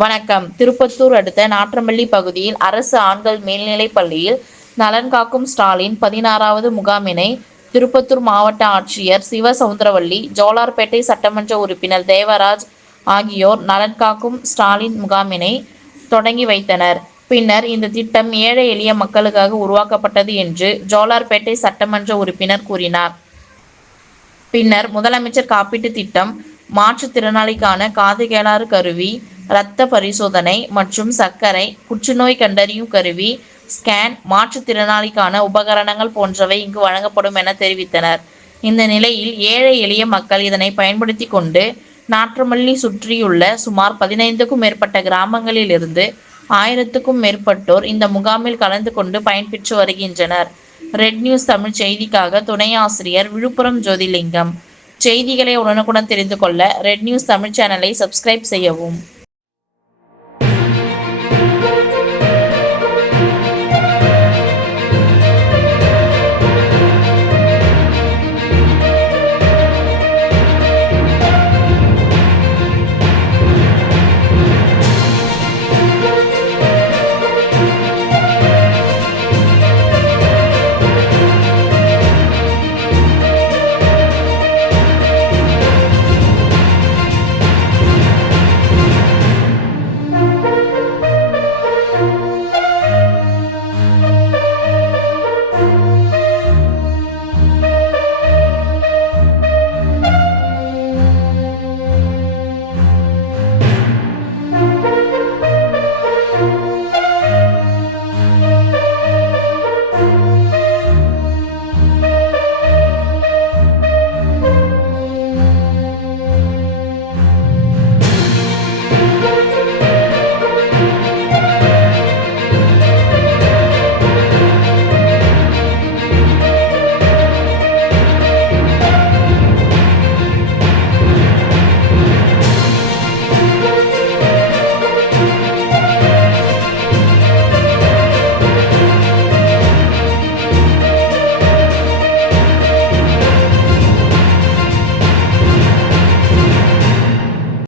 வணக்கம். திருப்பத்தூர் அடுத்த நாட்றம்பள்ளி பகுதியில் அரசு ஆண்கள் மேல்நிலைப் பள்ளியில் நலன் காக்கும் ஸ்டாலின் 16வது முகாமினை திருப்பத்தூர் மாவட்ட ஆட்சியர் சிவசவுந்தரவல்லி, ஜோலார்பேட்டை சட்டமன்ற உறுப்பினர் தேவராஜ் ஆகியோர் நலன் காக்கும் ஸ்டாலின் முகாமினை தொடங்கி வைத்தனர். பின்னர் இந்த திட்டம் ஏழை எளிய மக்களுக்காக உருவாக்கப்பட்டது என்று ஜோலார்பேட்டை சட்டமன்ற உறுப்பினர் கூறினார். பின்னர் முதலமைச்சர் காப்பீட்டு திட்டம், மாற்றுத்திறனாளிக்கான காது கேளாறு கருவி, ரத்த பரிசோதனை மற்றும் சர்க்கரை, புற்றுநோய் கண்டறியும் கருவி, ஸ்கேன், மாற்றுத்திறனாளிக்கான உபகரணங்கள் போன்றவை இங்கு வழங்கப்படும் என தெரிவித்தனர். இந்த நிலையில் ஏழை எளிய மக்கள் இதனை பயன்படுத்திக் கொண்டு நாட்றம்பள்ளி சுற்றியுள்ள சுமார் 15க்கும் மேற்பட்ட கிராமங்களில் இருந்து 1000க்கும் மேற்பட்டோர் இந்த முகாமில் கலந்து கொண்டு பயன்பெற்று வருகின்றனர். ரெட் நியூஸ் தமிழ் செய்திக்காக துணை ஆசிரியர் விழுப்புரம் ஜோதிலிங்கம். செய்திகளை உடனுக்குடன் தெரிந்து கொள்ள ரெட் நியூஸ் தமிழ் சேனலை சப்ஸ்கிரைப் செய்யவும்.